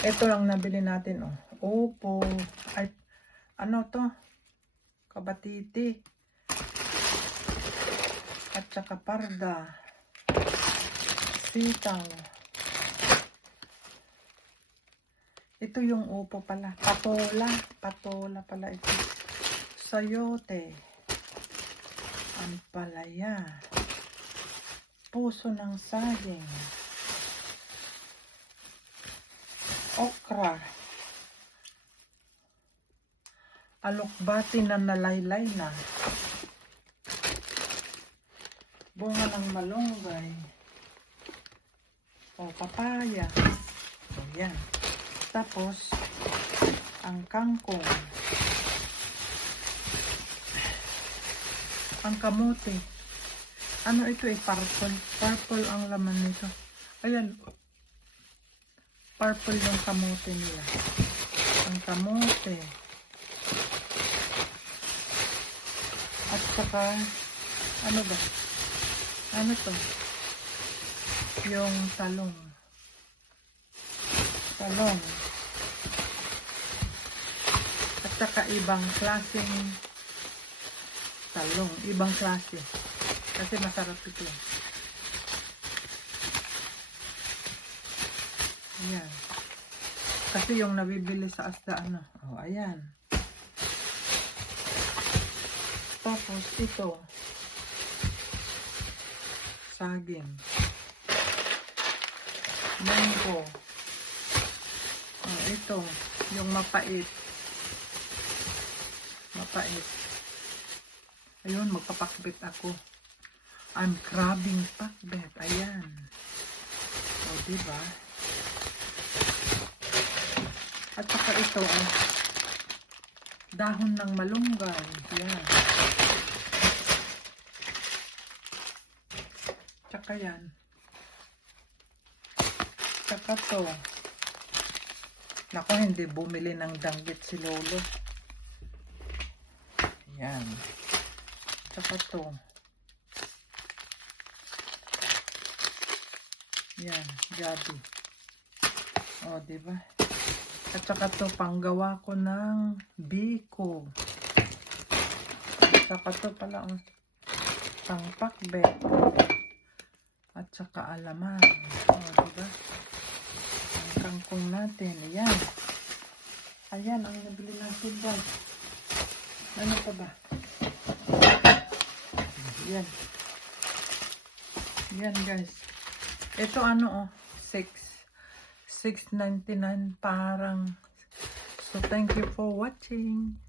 Ito lang nabili natin, oh. Opo. Ay, ano to? Kabatiti. At saka parda. Sitaw. Ito yung upo pala. Patola. Patola pala ito. Sayote. Ampalaya. Puso ng saging. Okra. Alokbati na nalaylay na. Bunga ng malunggay. O papaya. O yan. Tapos, ang kangkong. Ang kamote. Ano ito eh, purple. Purple ang laman nito. Ayan. Purple yung kamote nila. Ang kamote. At saka, ano ba? Ano to? Yung talong. Talong. At saka ibang klaseng talong. Ibang klase. Kasi masarap ito. Ayan. Kasi yung nabibili sa asda, ano. Oh, ayan. Tapos ito. Saging. Mango. Oh, ito. Yung mapait. Mapait. Ayun, magpapakbit ako. I'm grabbing pakbet. Ayan. O, diba? At saka ito, dahon ng malunggay. Yan. Tsaka yan. Tsaka to. Nako, hindi bumili ng danggit si Lolo. Yan. Tsaka to. Yan, gabi. O, di ba? At saka to, panggawa ko ng biko. At saka to pala, oh, pangpakbet. At saka alaman. O, di ba? Ang kangkong natin. Ayan. Ayan, ang nabili natin guys. Ano pa ba? Yan. Yan guys. Ito ano oh, 6. 6.99 parang. So thank you for watching.